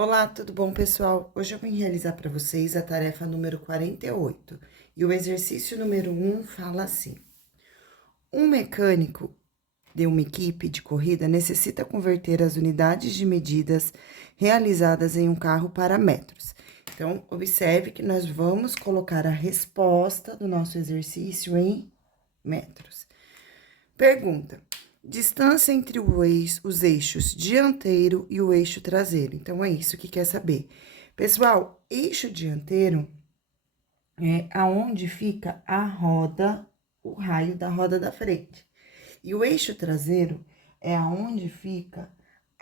Olá, tudo bom, pessoal? Hoje eu vim realizar para vocês a tarefa número 48 e o exercício número 1 fala assim: um mecânico de uma equipe de corrida necessita converter as unidades de medidas realizadas em um carro para metros. Então, observe que nós vamos colocar a resposta do nosso exercício em metros. Pergunta: distância entre os eixos dianteiro e o eixo traseiro. Então, é isso que quer saber. Pessoal, eixo dianteiro é aonde fica a roda, o raio da roda da frente. E o eixo traseiro é aonde fica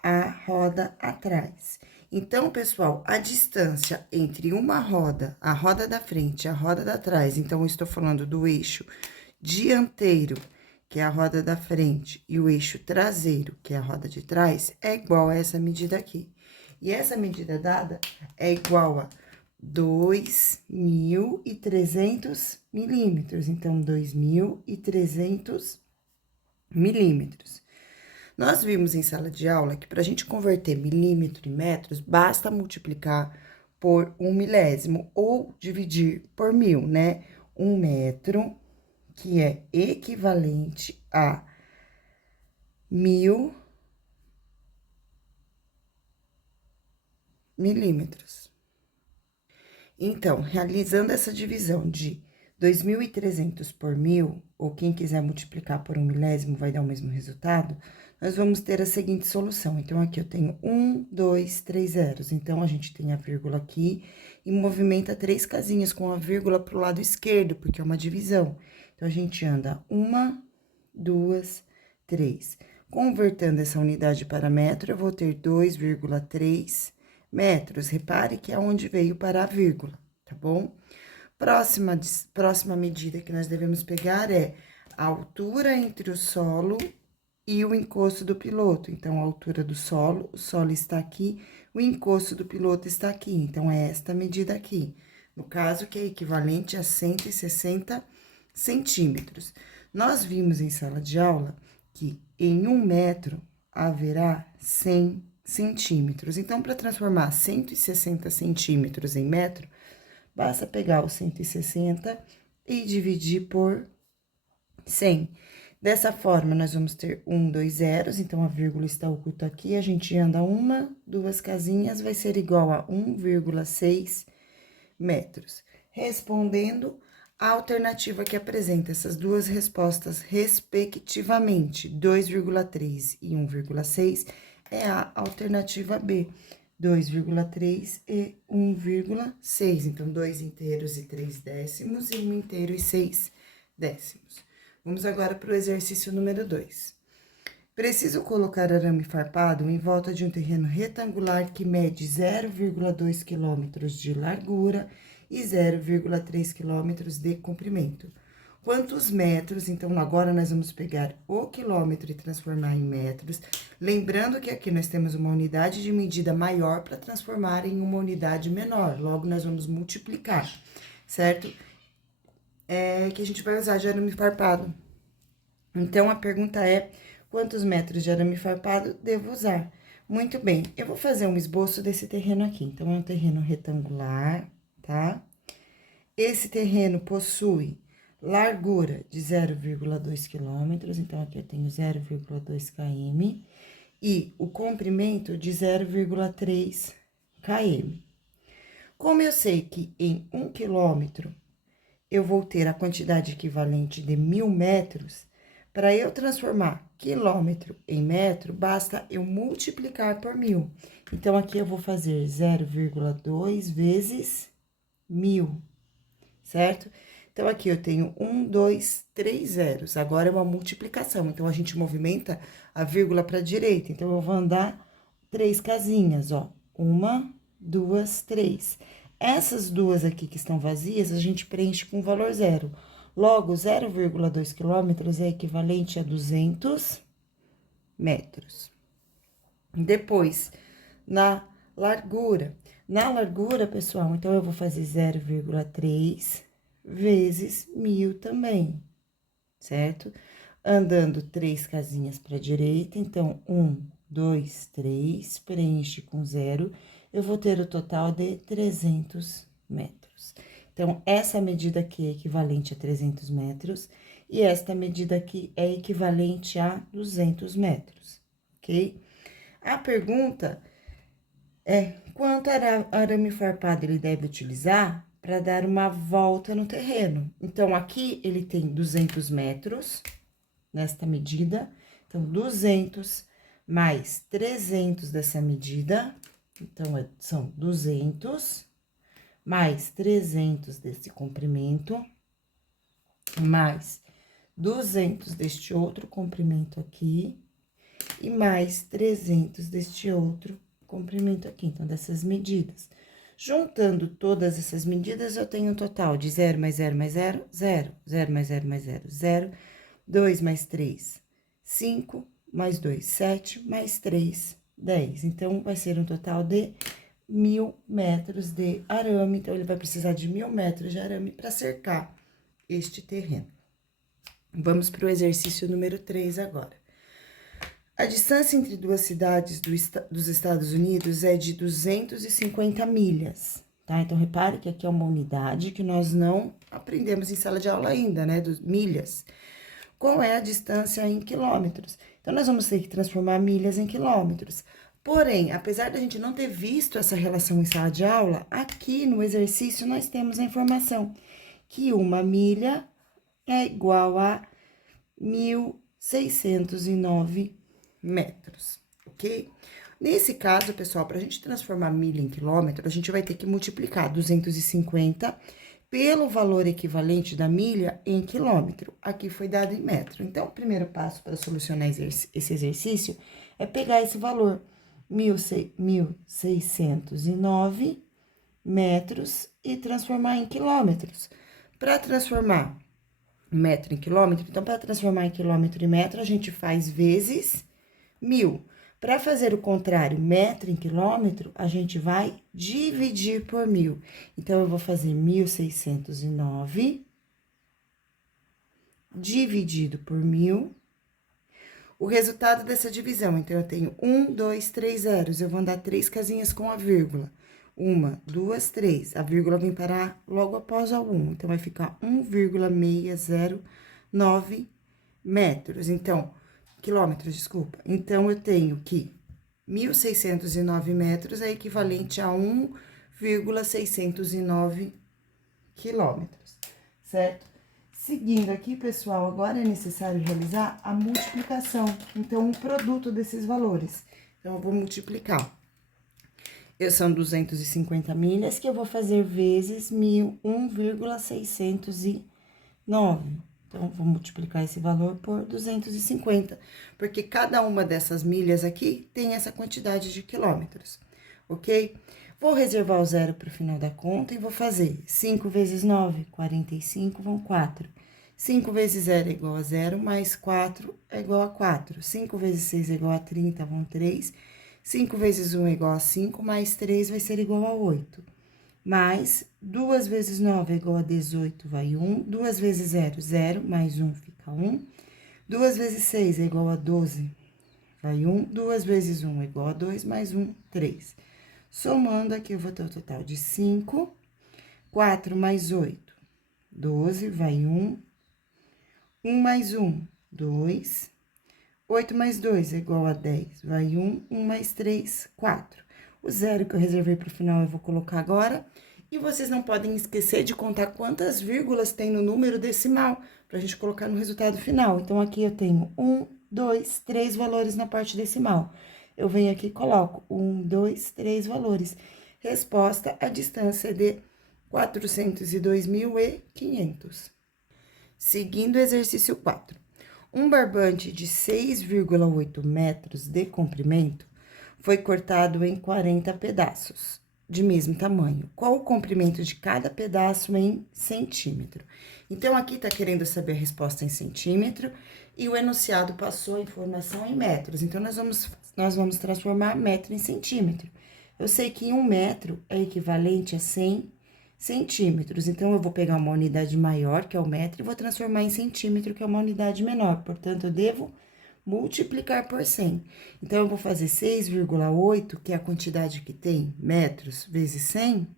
a roda atrás. Então, pessoal, a distância entre uma roda, a roda da frente e a roda da trás, então, eu estou falando do eixo dianteiro, que é a roda da frente, e o eixo traseiro, que é a roda de trás, é igual a essa medida aqui. E essa medida dada é igual a 2.300 milímetros. Então, 2.300 milímetros. Nós vimos em sala de aula que para a gente converter milímetro em metros, basta multiplicar por 1 milésimo ou dividir por 1.000, né? 1 metro, que é equivalente a 1.000 milímetros. Então, realizando essa divisão de 2.300 por 1.000, ou quem quiser multiplicar por 1 milésimo vai dar o mesmo resultado, nós vamos ter a seguinte solução. Então, aqui eu tenho 1, 2, 3 zeros. Então, a gente tem a vírgula aqui e movimenta 3 casinhas com a vírgula para o lado esquerdo, porque é uma divisão. Então, a gente anda 1, 2, 3. Convertendo essa unidade para metro, eu vou ter 2,3 metros. Repare que é onde veio para a vírgula, tá bom? Próxima medida que nós devemos pegar é a altura entre o solo e o encosto do piloto. Então, a altura do solo, o solo está aqui, o encosto do piloto está aqui. Então, é esta medida aqui. No caso, que é equivalente a 160 centímetros. Nós vimos em sala de aula que em 1 metro haverá 100 centímetros. Então, para transformar 160 centímetros em metro, basta pegar o 160 e dividir por 100. Dessa forma, nós vamos ter 1, 2 zeros, então a vírgula está oculta aqui, a gente anda 1, 2 casinhas, vai ser igual a 1,6 metros. Respondendo a alternativa que apresenta essas duas respostas, respectivamente, 2,3 e 1,6, é a alternativa B. 2,3 e 1,6. Então, 2 inteiros e 3 décimos e 1 inteiro e 6 décimos. Vamos agora para o exercício número 2. Preciso colocar arame farpado em volta de um terreno retangular que mede 0,2 quilômetros de largura e 0,3 quilômetros de comprimento. Quantos metros? Então, agora nós vamos pegar o quilômetro e transformar em metros. Lembrando que aqui nós temos uma unidade de medida maior para transformar em uma unidade menor. Logo, nós vamos multiplicar, certo? Que a gente vai usar de arame farpado. Então, a pergunta é: quantos metros de arame farpado devo usar? Muito bem, eu vou fazer um esboço desse terreno aqui. Então, é um terreno retangular, tá? Esse terreno possui largura de 0,2 quilômetros, então, aqui eu tenho 0,2 km, e o comprimento de 0,3 km. Como eu sei que em 1 quilômetro eu vou ter a quantidade equivalente de 1.000 metros, para eu transformar quilômetro em metro, basta eu multiplicar por 1.000. Então, aqui eu vou fazer 0,2 vezes 1.000, certo? Então, aqui eu tenho 1, 2, 3 zeros. Agora, é uma multiplicação. Então, a gente movimenta a vírgula para a direita. Então, eu vou andar 3 casinhas, ó. 1, 2, 3. Essas duas aqui que estão vazias, a gente preenche com valor zero. Logo, 0,2 quilômetros é equivalente a 200 metros. Depois, na largura. Na largura, pessoal, então, eu vou fazer 0,3 vezes 1.000 também, certo? Andando 3 casinhas para a direita, então, 1, 2, 3, preenche com 0, eu vou ter o total de 300 metros. Então, essa medida aqui é equivalente a 300 metros, e esta medida aqui é equivalente a 200 metros, ok? A pergunta é, quanto arame farpado ele deve utilizar para dar uma volta no terreno? Então, aqui ele tem 200 metros, nesta medida. Então, 200 mais 300 dessa medida. Então, são 200 mais 300 desse comprimento, mais 200 deste outro comprimento aqui, e mais 300 deste outro comprimento aqui. Então, dessas medidas. Juntando todas essas medidas, eu tenho um total de 0 mais 0 mais 0, 0, 0 mais 0 mais 0, 0, 2 mais 3, 5, mais 2, 7, mais 3, 10. Então, vai ser um total de 1.000 metros de arame. Então, ele vai precisar de 1.000 metros de arame para cercar este terreno. Vamos para o exercício número 3 agora. A distância entre duas cidades dos Estados Unidos é de 250 milhas, tá? Então, repare que aqui é uma unidade que nós não aprendemos em sala de aula ainda, né? Dos milhas. Qual é a distância em quilômetros? Então, nós vamos ter que transformar milhas em quilômetros. Porém, apesar da gente não ter visto essa relação em sala de aula, aqui no exercício nós temos a informação que uma milha é igual a 1.609 metros, ok? Nesse caso, pessoal, para a gente transformar milha em quilômetro, a gente vai ter que multiplicar 250 pelo valor equivalente da milha em quilômetro. Aqui foi dado em metro. Então, o primeiro passo para solucionar esse exercício é pegar esse valor, 1.609 metros, e transformar em quilômetros. Para transformar metro em quilômetro, então, para transformar em quilômetro em metro, a gente faz vezes 1.000. Para fazer o contrário, metro em quilômetro, a gente vai dividir por 1.000. Então, eu vou fazer 1.609 dividido por 1.000. O resultado dessa divisão, então, eu tenho 1, 2, 3 zeros. Eu vou andar 3 casinhas com a vírgula. 1, 2, 3. A vírgula vem parar logo após a 1. Então, vai ficar 1,609 metros. Então, quilômetros, desculpa. Então, eu tenho que 1.609 metros é equivalente a 1,609 quilômetros, certo? Seguindo aqui, pessoal, agora é necessário realizar a multiplicação. Então, o produto desses valores. Então, eu vou multiplicar. São 250 milhas que eu vou fazer vezes 1,609. Então, vou multiplicar esse valor por 250, porque cada uma dessas milhas aqui tem essa quantidade de quilômetros, ok? Vou reservar o zero para o final da conta e vou fazer 5 vezes 9, 45, vão 4. 5 vezes 0 é igual a 0, mais 4 é igual a 4. 5 vezes 6 é igual a 30, vão 3. 5 vezes 1 é igual a 5, mais 3 vai ser igual a 8. Mais 2 vezes 9 é igual a 18, vai 1. 2 vezes 0, 0, mais 1 fica 1. 2 vezes 6 é igual a 12, vai 1. 2 vezes 1 é igual a 2, mais 1, 3. Somando aqui, eu vou ter o total de 5. 4 mais 8, 12, vai 1. 1 mais 1, 2. 8 mais 2 é igual a 10, vai 1. 1 mais 3, 4. O zero que eu reservei para o final eu vou colocar agora. E vocês não podem esquecer de contar quantas vírgulas tem no número decimal, para a gente colocar no resultado final. Então, aqui eu tenho 1, 2, 3 valores na parte decimal. Eu venho aqui e coloco 1, 2, 3 valores. Resposta, a distância é de 402.500. Seguindo o exercício 4. Um barbante de 6,8 metros de comprimento foi cortado em 40 pedaços de mesmo tamanho. Qual o comprimento de cada pedaço em centímetro? Então, aqui tá querendo saber a resposta em centímetro e o enunciado passou a informação em metros. Então, nós vamos transformar metro em centímetro. Eu sei que 1 metro é equivalente a 100 centímetros. Então, eu vou pegar uma unidade maior, que é o metro, e vou transformar em centímetro, que é uma unidade menor. Portanto, eu devo multiplicar por 100. Então, eu vou fazer 6,8, que é a quantidade que tem, metros, vezes 100,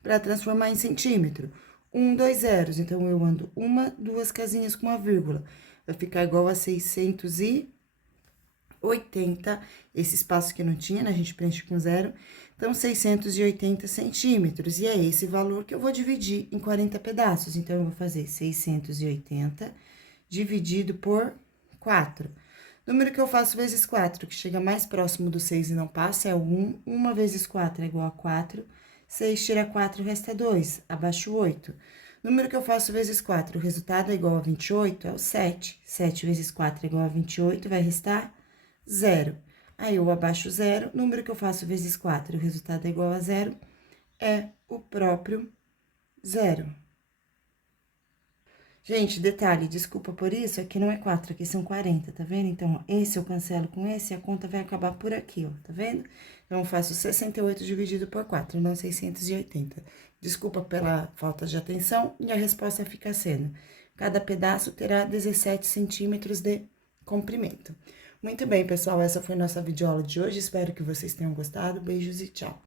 para transformar em centímetro. 2 zeros, então, eu ando uma, duas casinhas com uma vírgula. Vai ficar igual a 680, esse espaço que não tinha, né? A gente preenche com zero. Então, 680 centímetros. E é esse valor que eu vou dividir em 40 pedaços. Então, eu vou fazer 680 dividido por 4. Número que eu faço vezes 4, que chega mais próximo do 6 e não passa, é o 1. 1 vezes 4 é igual a 4. 6 tira 4, resta 2, abaixo 8. Número que eu faço vezes 4, o resultado é igual a 28, é o 7. 7 vezes 4 é igual a 28, vai restar 0. Aí, eu abaixo 0, número que eu faço vezes 4, o resultado é igual a 0, é o próprio 0. Gente, detalhe, desculpa por isso, aqui não é 4, aqui são 40, tá vendo? Então, ó, esse eu cancelo com esse, a conta vai acabar por aqui, ó, tá vendo? Então, eu faço 68 dividido por 4, não 680. Desculpa pela falta de atenção, e a resposta fica sendo: cada pedaço terá 17 centímetros de comprimento. Muito bem, pessoal, essa foi nossa videoaula de hoje, espero que vocês tenham gostado, beijos e tchau!